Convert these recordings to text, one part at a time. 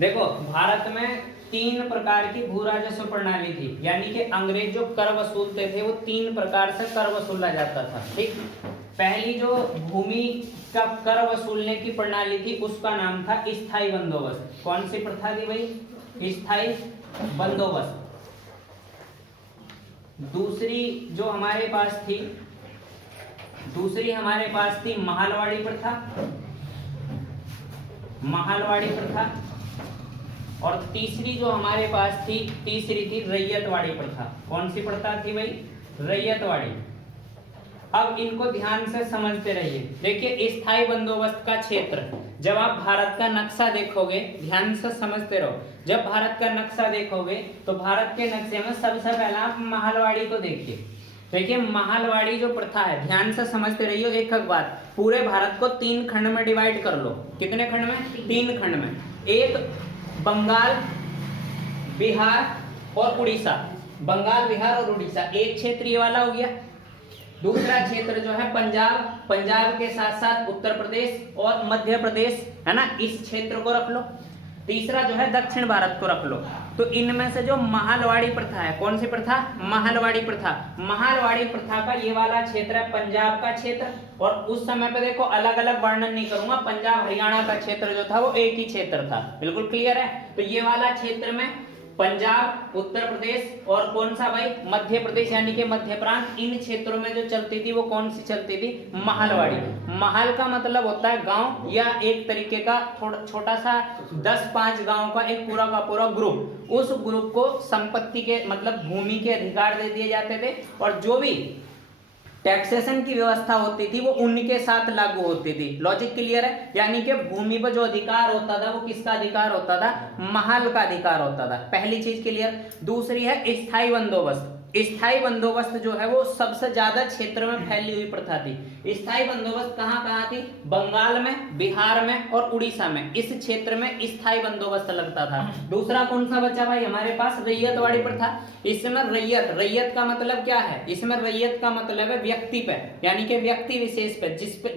देखो भारत में 3 प्रकार की भू राजस्व प्रणाली थी, यानी कि अंग्रेज जो कर वसूलते थे वो 3 प्रकार से कर वसूला जाता था। ठीक, पहली जो भूमि का कर वसूलने की प्रणाली थी उसका नाम था स्थायी बंदोबस्त। कौन सी प्रथा थी भाई? स्थायी बंदोबस्त। दूसरी हमारे पास थी महालवाड़ी प्रथा, महालवाड़ी प्रथा। और तीसरी जो हमारे पास थी, तीसरी थी रैयतवाड़ी प्रथा। कौन सी प्रथा थी भाई? रैयतवाड़ी। अब इनको ध्यान से समझते रहिए। देखिए स्थायी बंदोबस्त का क्षेत्र, जब आप भारत का नक्शा देखोगे, ध्यान से समझते रहो, जब भारत का नक्शा देखोगे तो भारत के नक्शे में सबसे पहला आप महालवाड़ी को देखिए। देखिए महालवाड़ी जो प्रथा है, ध्यान से समझते रहिए एक एक बात। पूरे भारत को 3 खंड में डिवाइड कर लो। कितने खंड में? 3 खंड में। एक बंगाल, बिहार और उड़ीसा। बंगाल, बिहार और उड़ीसा एक क्षेत्र ये वाला हो गया। दूसरा क्षेत्र जो है पंजाब, पंजाब के साथ साथ उत्तर प्रदेश और मध्य प्रदेश, है ना, इस क्षेत्र को रख लो। तीसरा जो है दक्षिण भारत को रख लो। तो इनमें से जो महालवाड़ी प्रथा है, कौन सी प्रथा? महालवाड़ी प्रथा। महालवाड़ी प्रथा का ये वाला क्षेत्र है पंजाब का क्षेत्र। और उस समय पे देखो अलग अलग वर्णन नहीं करूंगा, पंजाब हरियाणा का क्षेत्र जो था वो एक ही क्षेत्र था। बिल्कुल क्लियर है? तो ये वाला क्षेत्र में पंजाब, उत्तर प्रदेश और कौन सा भाई? मध्य प्रदेश, यानी कि मध्य प्रांत। इन क्षेत्रों में जो चलती थी वो कौन सी चलती थी? महालवाड़ी। महल का मतलब होता है गांव, या एक तरीके का थोड़ा छोटा सा 10-5 गांव का एक पूरा का पूरा ग्रुप। उस ग्रुप को संपत्ति के मतलब भूमि के अधिकार दे दिए जाते थे, और जो भी टैक्सेशन की व्यवस्था होती थी वो उनके साथ लागू होती थी। लॉजिक क्लियर है? यानी कि भूमि पर जो अधिकार होता था वो किसका अधिकार होता था? महल का अधिकार होता था। पहली चीज क्लियर। दूसरी है स्थायी बंदोबस्त। स्थायी बंदोबस्त जो है वो सबसे ज्यादा क्षेत्र में फैली हुई प्रथा थी। स्थायी बंदोबस्त कहाँ कहाँ थी? बंगाल में, बिहार में और उड़ीसा में। इस क्षेत्र में स्थायी बंदोबस्त लगता था। दूसरा कौन सा बचा भाई हमारे पास? रैयतवाड़ी प्रथा। इसमें रैयत का मतलब क्या है? इसमें रैयत का मतलब है व्यक्ति पे, यानी कि व्यक्ति विशेष पे,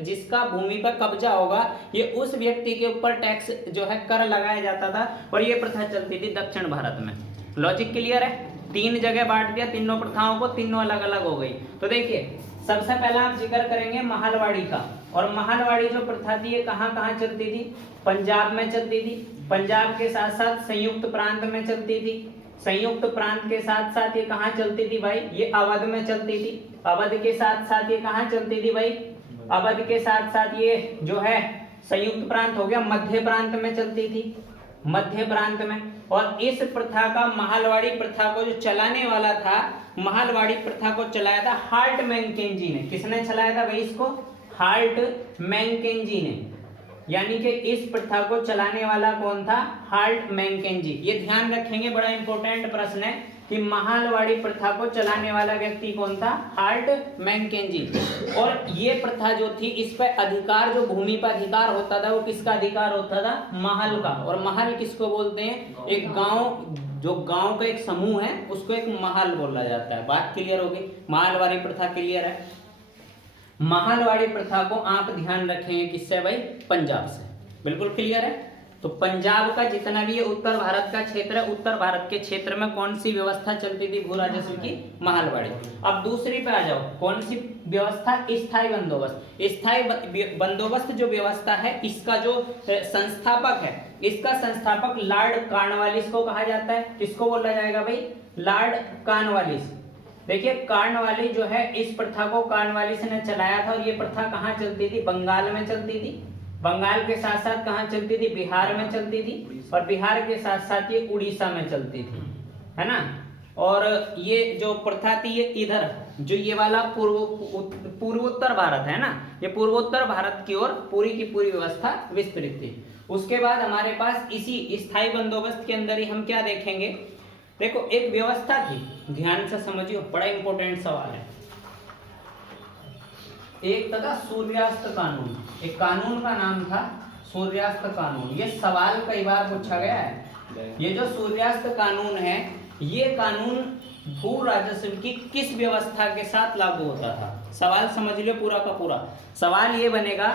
जिसका भूमि पर कब्जा होगा, ये उस व्यक्ति के ऊपर टैक्स जो है कर लगाया जाता था। और ये प्रथा चलती थी दक्षिण भारत में। लॉजिक क्लियर है? 3 जगह बांट दिया तीनों प्रथाओं को, तीनों अलग अलग हो गई। तो देखिए सबसे पहला हम जिक्र करेंगे महालवाड़ी का। और महालवाड़ी जो प्रथा थी ये कहाँ कहाँ चलती थी? पंजाब में चलती थी। पंजाब के साथ साथ संयुक्त प्रांत में चलती थी। संयुक्त प्रांत के साथ साथ ये कहाँ चलती थी भाई? ये अवध में चलती थी। अवध के साथ साथ ये कहाँ चलती थी भाई? अवध के साथ साथ ये जो है संयुक्त प्रांत हो गया, मध्य प्रांत में चलती थी, मध्य प्रांत में। और इस प्रथा का, महालवाड़ी प्रथा को जो चलाने वाला था, महालवाड़ी प्रथा को चलाया था हार्ट मैकेंजी ने। किसने चलाया था भाई इसको? हार्ट मैकेंजी ने। यानी कि इस प्रथा को चलाने वाला कौन था? Hart Mackenzie. ये ध्यान रखेंगे, बड़ा इंपॉर्टेंट प्रश्न है कि महालवाड़ी प्रथा को चलाने वाला व्यक्ति कौन था? Hart Mackenzie. और ये प्रथा जो थी, इस पर अधिकार, जो भूमि पर अधिकार होता था वो किसका अधिकार होता था? महल का। और महल किसको बोलते हैं? एक गांव, जो गांव का एक समूह है उसको एक महल बोला जाता है। बात क्लियर होगी? महालवाड़ी प्रथा क्लियर है? महालवाड़ी प्रथा को आप ध्यान रखेंगे किससे भाई? पंजाब से। बिल्कुल क्लियर है? तो पंजाब का जितना भी ये उत्तर भारत का क्षेत्र है, उत्तर भारत के क्षेत्र में कौन सी व्यवस्था चलती थी भू राजस्व की? महालवाड़ी। अब दूसरी पे आ जाओ, कौन सी व्यवस्था? स्थायी बंदोबस्त। स्थायी बंदोबस्त जो व्यवस्था है, इसका जो संस्थापक है, इसका संस्थापक लॉर्ड कॉर्नवालिस को कहा जाता है। किसको बोला जाएगा भाई? Lord Cornwallis. देखिए कॉर्नवालिस जो है, इस प्रथा को कॉर्नवालिस ने चलाया था। और ये प्रथा कहाँ चलती थी? बंगाल में चलती थी। बंगाल के साथ साथ कहाँ चलती थी? बिहार में चलती थी। और बिहार के साथ साथ ये उड़ीसा में चलती थी, है ना। और ये जो प्रथा थी ये इधर, जो ये वाला पूर्वोत्तर भारत है ना, ये पूर्वोत्तर भारत की ओर पूरी की पूरी व्यवस्था विस्तृत थी। उसके बाद हमारे पास इसी स्थायी बंदोबस्त के अंदर ही हम क्या देखेंगे? देखो एक व्यवस्था थी, ध्यान से समझियो, बड़ा इंपॉर्टेंट सवाल है। एक था सूर्यास्त कानून। एक कानून का नाम था सूर्यास्त कानून। ये सवाल कई बार पूछा गया है। ये जो सूर्यास्त कानून है, ये कानून भू राजस्व की किस व्यवस्था के साथ लागू होता था? सवाल समझ लो पूरा का पूरा। सवाल ये बनेगा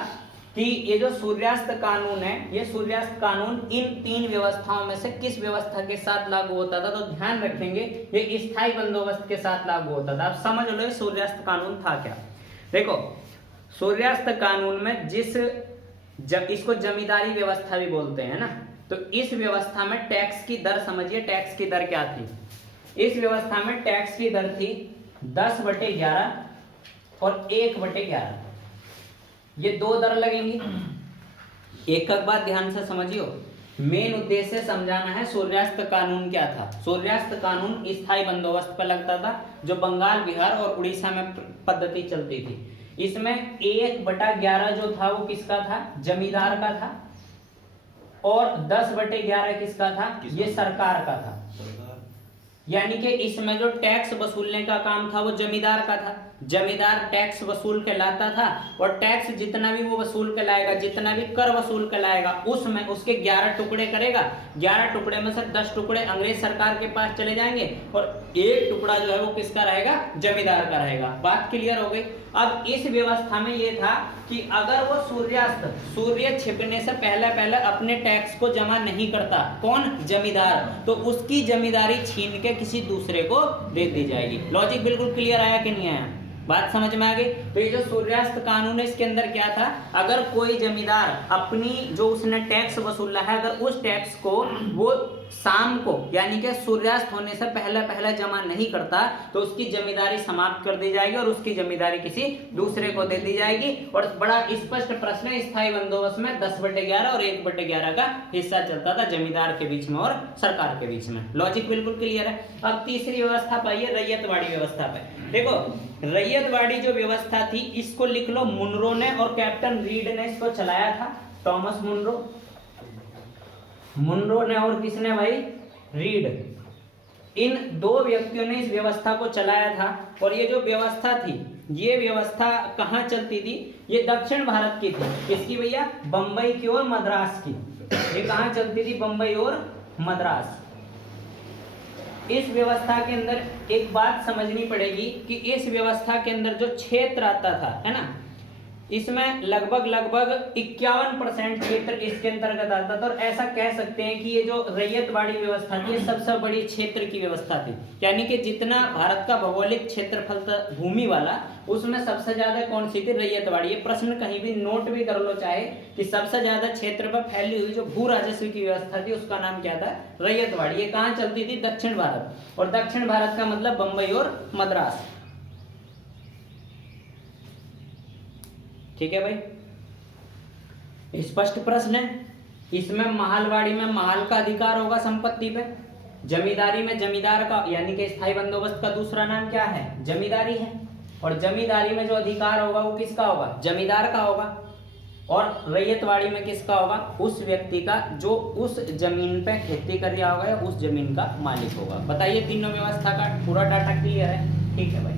कि ये जो सूर्यास्त कानून है, ये सूर्यास्त कानून इन 3 व्यवस्थाओं में से किस व्यवस्था के साथ लागू होता था, तो ध्यान रखेंगे ये स्थायी बंदोबस्त के साथ लागू होता था। आप समझ लो सूर्यास्त कानून था क्या। देखो सूर्यास्त कानून में जब इसको जमींदारी व्यवस्था भी बोलते हैं ना, तो इस व्यवस्था में टैक्स की दर समझिए, टैक्स की दर क्या थी। इस व्यवस्था में टैक्स की दर थी 10/11 और 1/11। ये 2 दर लगेंगी। एक बात ध्यान से समझियो, मेन उद्देश्य समझाना है सूर्यास्त कानून क्या था। सूर्यास्त कानून स्थायी बंदोबस्त पर लगता था, जो बंगाल, बिहार और उड़ीसा में पद्धति चलती थी। इसमें 1/11 जो था वो किसका था, जमींदार का था, और 10/11 किसका था, ये सरकार का था। यानी कि इसमें जो टैक्स वसूलने का काम था वो जमींदार का था। जमींदार टैक्स वसूल के लाता था, और टैक्स जितना भी वो वसूल के लाएगा, जितना भी कर वसूल के लाएगा, उसमें उसके 11 टुकड़े करेगा। 11 टुकड़े में से 10 टुकड़े अंग्रेज सरकार के पास चले जाएंगे, और 1 टुकड़ा जो है वो किसका रहेगा, जमींदार का रहेगा। बात क्लियर हो गई। अब इस व्यवस्था में ये था कि अगर वो सूर्य छिपने से पहले अपने टैक्स को जमा नहीं करता, कौन, जमींदार, तो उसकी जमींदारी छीन के किसी दूसरे को दे दी जाएगी। लॉजिक बिल्कुल क्लियर आया कि नहीं आया, बात समझ में आ गई। तो ये जो सूर्यास्त कानून है, इसके अंदर क्या था, अगर कोई जमींदार अपनी जो उसने टैक्स वसूला है, अगर उस टैक्स को वो शाम को यानी कि सूर्यास्त होने से पहले जमा नहीं करता, तो उसकी जमींदारी समाप्त कर दी जाएगी और उसकी जमींदारी किसी दूसरे को दे दी जाएगी। और बड़ा स्पष्ट प्रश्न है, स्थायी बंदोबस्त में 10/11 और 1/11 का हिस्सा चलता था जमींदार के बीच में और सरकार के बीच में। लॉजिक बिल्कुल क्लियर है। अब तीसरी व्यवस्था पाइए, रैयतवाड़ी व्यवस्था पे। देखो रैयतवाड़ी जो व्यवस्था थी, इसको लिख लो, मुनरो ने और कैप्टन रीड ने इसको चलाया था। टॉमस मुनरो ने और किसने भाई, रीड। इन 2 व्यक्तियों ने इस व्यवस्था को चलाया था। और ये जो व्यवस्था थी, ये व्यवस्था कहाँ चलती थी, ये दक्षिण भारत की थी। किसकी भैया, बंबई की और मद्रास की। ये कहाँ चलती थी, बंबई और मद्रास। इस व्यवस्था के अंदर एक बात समझनी पड़ेगी कि इस व्यवस्था के अंदर जो क्षेत्र आता था, है ना, इसमें लगभग 51% क्षेत्र इसके अंतर्गत आता था। और ऐसा कह सकते हैं कि ये जो रैयतवाड़ी व्यवस्था थी, ये सबसे बड़ी क्षेत्र की व्यवस्था थी। यानी कि जितना भारत का भौगोलिक क्षेत्रफल था भूमि वाला, उसमें सबसे ज्यादा कौन सी थी, रैयतवाड़ी। ये प्रश्न कहीं भी नोट भी कर लो चाहे, कि सबसे ज्यादा क्षेत्र पर फैली हुई जो भू राजस्व की व्यवस्था थी, उसका नाम क्या था, रैयतवाड़ी। ये कहाँ चलती थी, दक्षिण भारत। और दक्षिण भारत का मतलब बंबई और मद्रास। ठीक है भाई, स्पष्ट प्रश्न है। इसमें महालवाड़ी में महाल का अधिकार होगा संपत्ति पे, जमींदारी में जमींदार का, यानी कि स्थायी बंदोबस्त का दूसरा नाम क्या है, जमींदारी है। और जमींदारी में जो अधिकार होगा वो किसका होगा, जमींदार का होगा। और रैयतवाड़ी में किसका होगा, उस व्यक्ति का जो उस जमीन पे खेती कर रहा होगा या उस जमीन का मालिक होगा। बताइए तीनों व्यवस्था का पूरा डाटा क्लियर है। ठीक है भाई।